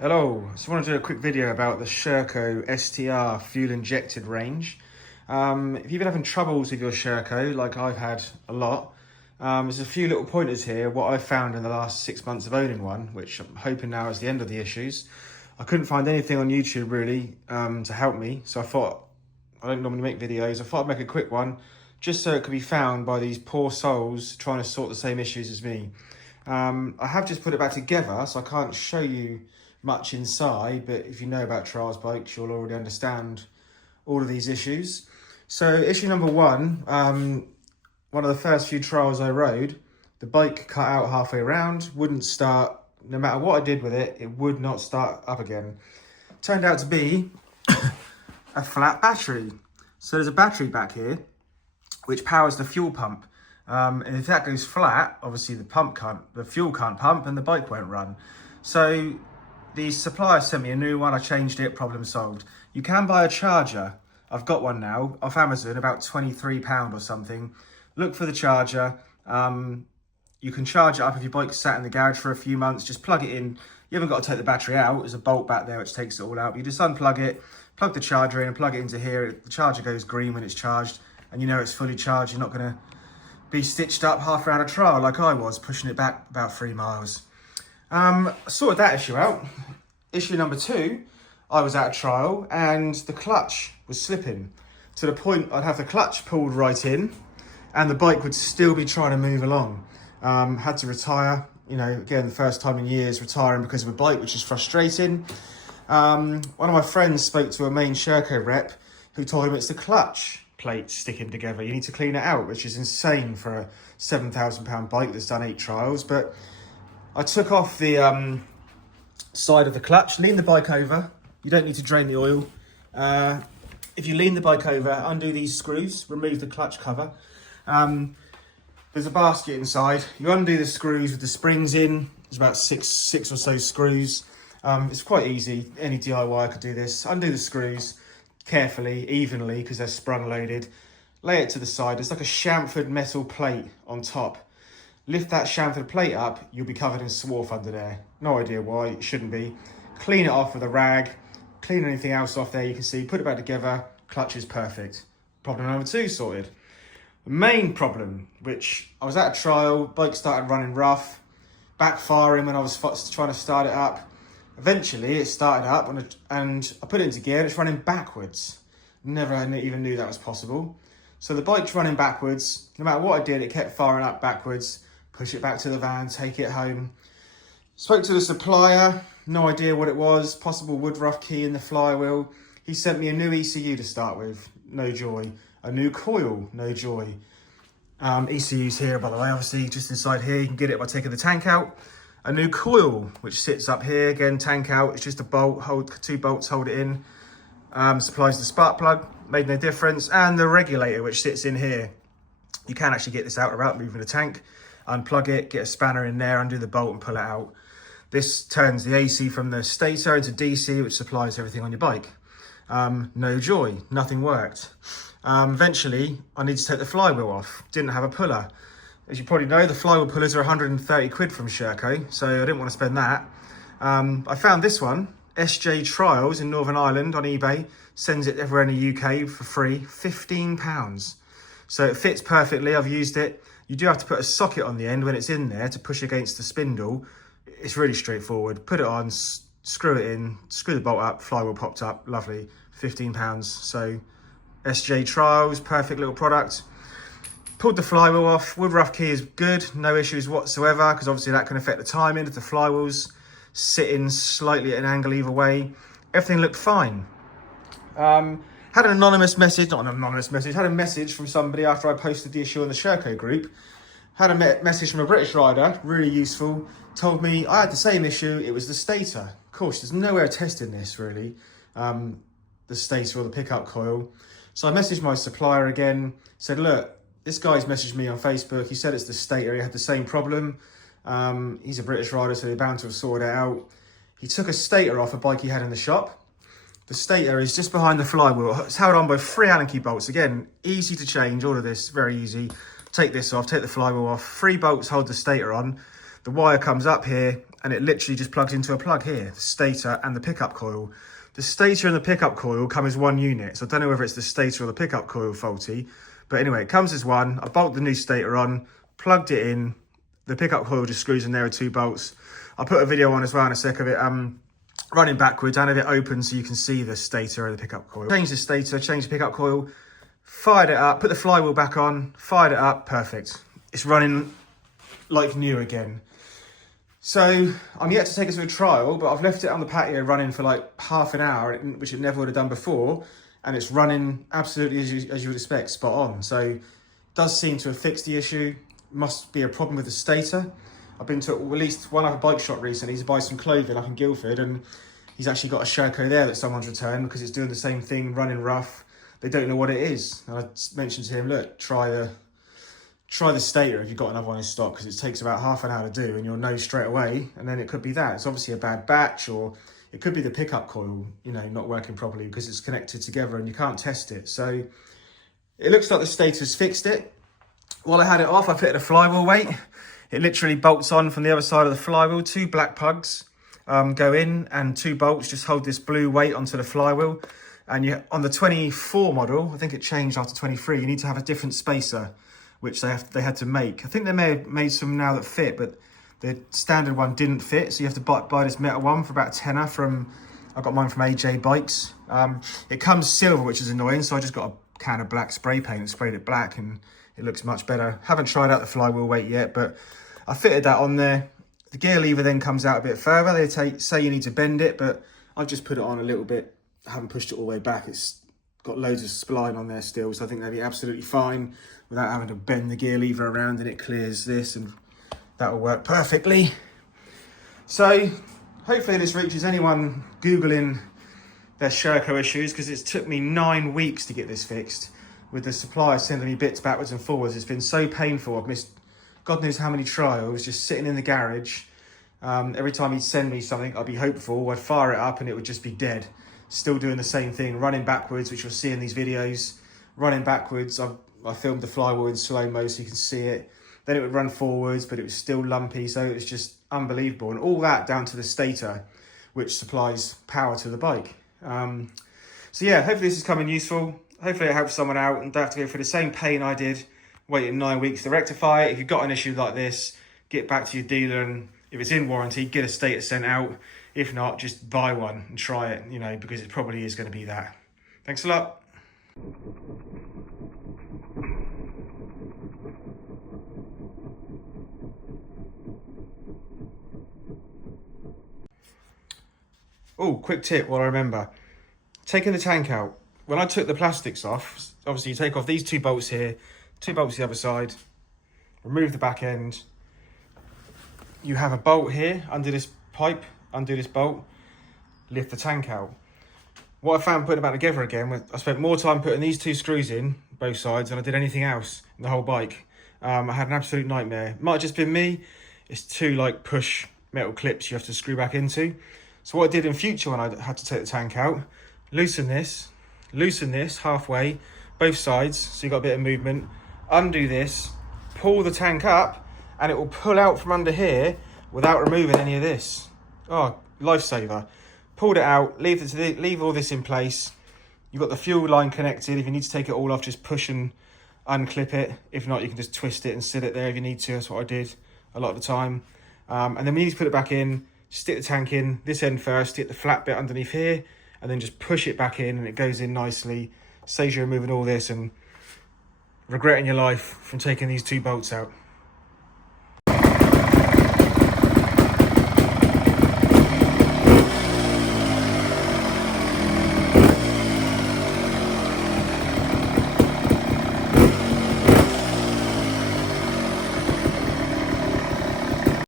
Hello, just want to do a quick video about the Sherco STR fuel injected range. If you've been having troubles with your Sherco, like I've had a lot, there's a few little pointers here, what I've found in the last 6 months of owning one, which I'm hoping now is the end of the issues. I couldn't find anything on YouTube really to help me, so I thought, I don't normally make videos, I thought I'd make a quick one, just so it could be found by these poor souls trying to sort the same issues as me. I have just put it back together, so I can't show you much inside, but if you know about trials bikes, you'll already understand all of these issues. So issue number one of the first few trials I rode, the bike cut out halfway around, wouldn't start. No matter what I did with it, it would not start up again. Turned out to be a flat battery. So there's a battery back here which powers the fuel pump. And if that goes flat, obviously the fuel can't pump and the bike won't run. So the supplier sent me a new one, I changed it, problem solved. You can buy a charger. I've got one now off Amazon, about £23 or something. Look for the charger. You can charge it up if your bike's sat in the garage for a few months, just plug it in. You haven't got to take the battery out, there's a bolt back there which takes it all out. You just unplug it, plug the charger in and plug it into here. The charger goes green when it's charged and you know it's fully charged. You're not gonna be stitched up half around a trial like I was, pushing it back about 3 miles. Sorted that issue out. Issue number two, I was at a trial and the clutch was slipping to the point I'd have the clutch pulled right in and the bike would still be trying to move along. Had to retire, you know, again, the first time in years retiring because of a bike, which is frustrating. One of my friends spoke to a main Sherco rep who told him it's the clutch plate sticking together. You need to clean it out, which is insane for a £7,000 bike that's done 8 trials. But I took off the side of the clutch, lean the bike over. You don't need to drain the oil. If you lean the bike over, undo these screws, remove the clutch cover. There's a basket inside. You undo the screws with the springs in. There's about six or so screws. It's quite easy. Any DIY could do this. Undo the screws carefully, evenly, because they're sprung loaded. Lay it to the side. There's like a chamfered metal plate on top. Lift that chamfered plate up, you'll be covered in swarf under there. No idea why, it shouldn't be. Clean it off with a rag. Clean anything else off there, you can see. Put it back together, clutch is perfect. Problem number 2 sorted. The main problem, which I was at a trial, bike started running rough, backfiring when I was trying to start it up. Eventually it started up and I put it into gear and it's running backwards. Never even knew that was possible. So the bike's running backwards. No matter what I did, it kept firing up backwards. Push it back to the van, take it home. Spoke to the supplier, no idea what it was, possible wood rough key in the flywheel. He sent me a new ECU to start with, no joy. A new coil, no joy. ECU's here, by the way, obviously, just inside here. You can get it by taking the tank out. A new coil, which sits up here, again, tank out. It's just a bolt, 2 bolts hold it in. Supplies the spark plug, made no difference. And the regulator, which sits in here. You can actually get this out without moving the tank. Unplug it, get a spanner in there, undo the bolt and pull it out. This turns the AC from the stator into DC, which supplies everything on your bike. No joy, nothing worked. Eventually, I need to take the flywheel off. Didn't have a puller. As you probably know, the flywheel pullers are 130 quid from Sherco, so I didn't want to spend that. I found this one, SJ Trials in Northern Ireland on eBay, sends it everywhere in the UK for free, £15. So it fits perfectly, I've used it. You do have to put a socket on the end when it's in there to push against the spindle. It's really straightforward. Put it on, screw it in, screw the bolt up, flywheel popped up, lovely, £15. So SJ Trials, perfect little product. Pulled the flywheel off. Wood rough key is good, no issues whatsoever, because obviously that can affect the timing if the flywheel's sitting slightly at an angle either way. Everything looked fine. Had a message from somebody after I posted the issue on the Sherco group. Had a message from a British rider, really useful. Told me I had the same issue, it was the stator. Of course, there's no way of testing this really, the stator or the pickup coil. So I messaged my supplier again, said, look, this guy's messaged me on Facebook. He said it's the stator, he had the same problem. He's a British rider, so they're bound to have sorted it out. He took a stator off a bike he had in the shop. The stator is just behind the flywheel. It's held on by 3 Allen key bolts. Again, easy to change, all of this, very easy. Take this off, take the flywheel off. 3 bolts hold the stator on. The wire comes up here and it literally just plugs into a plug here, the stator and the pickup coil. The stator and the pickup coil come as one unit, so I don't know whether it's the stator or the pickup coil faulty, but anyway, it comes as one. I bolted the new stator on, plugged it in, the pickup coil just screws in there with 2 bolts. I'll put a video on as well in a sec of it running backwards and have it open so you can see the stator and the pickup coil. Change the stator, change the pickup coil, fired it up, put the flywheel back on, fired it up, perfect. It's running like new again. So I'm yet to take it to a trial, but I've left it on the patio running for like half an hour, which it never would have done before. And it's running absolutely as you would expect, spot on. So it does seem to have fixed the issue. Must be a problem with the stator. I've been to at least one other bike shop recently to buy some clothing up in Guildford, and he's actually got a Sherco there that someone's returned because it's doing the same thing, running rough. They don't know what it is. And I mentioned to him, look, try the stator if you've got another one in stock, because it takes about half an hour to do and you'll know straight away. And then it could be that. It's obviously a bad batch, or it could be the pickup coil, you know, not working properly because it's connected together and you can't test it. So it looks like the stator's fixed it. While I had it off, I fitted a flywheel weight. It literally bolts on from the other side of the flywheel. 2 black plugs go in, and 2 bolts just hold this blue weight onto the flywheel. And you, on the 24 model, I think it changed after 23, you need to have a different spacer, which they had to make. I think they may have made some now that fit, but the standard one didn't fit. So you have to buy this metal one for about a tenner from, I got mine from AJ Bikes. It comes silver, which is annoying. So I just got a can of black spray paint and sprayed it black, and it looks much better. Haven't tried out the flywheel weight yet, but I fitted that on there. The gear lever then comes out a bit further. They say you need to bend it, but I've just put it on a little bit. I haven't pushed it all the way back. It's got loads of spline on there still, so I think they'll be absolutely fine without having to bend the gear lever around, and it clears this, and that'll work perfectly. So hopefully this reaches anyone Googling their Sherco issues, because it's took me 9 weeks to get this fixed. With the supplier sending me bits backwards and forwards, it's been so painful. I've missed God knows how many trials just sitting in the garage. Every time he'd send me something, I'd be hopeful, I'd fire it up and it would just be dead. Still doing the same thing, running backwards, which you'll see in these videos. Running backwards, I filmed the flywheel in slow-mo so you can see it. Then it would run forwards, but it was still lumpy, so it was just unbelievable. And all that down to the stator, which supplies power to the bike. So yeah, hopefully this is coming useful. Hopefully it helps someone out and don't have to go through the same pain I did, waiting 9 weeks to rectify it. If you've got an issue like this, get back to your dealer, and if it's in warranty, get a stator sent out. If not, just buy one and try it, you know, because it probably is going to be that. Thanks a lot. Oh, quick tip while I remember. Taking the tank out. When I took the plastics off, obviously you take off these 2 bolts here, 2 bolts the other side, remove the back end. You have a bolt here under this pipe, undo this bolt, lift the tank out. What I found putting it back together again, I spent more time putting these 2 screws in, both sides, than I did anything else in the whole bike. I had an absolute nightmare. Might have just been me. It's 2 like push metal clips you have to screw back into. So what I did in future when I had to take the tank out, loosen this halfway, both sides, so you've got a bit of movement, undo this, pull the tank up, and it will pull out from under here without removing any of this. Oh, lifesaver. Pulled it out, leave all this in place. You've got the fuel line connected. If you need to take it all off, just push and unclip it. If not, you can just twist it and sit it there if you need to. That's what I did a lot of the time. And then when you need to put it back in, stick the tank in this end first, stick the flat bit underneath here, and then just push it back in and it goes in nicely. Saves you removing all this and regretting your life from taking these 2 bolts out.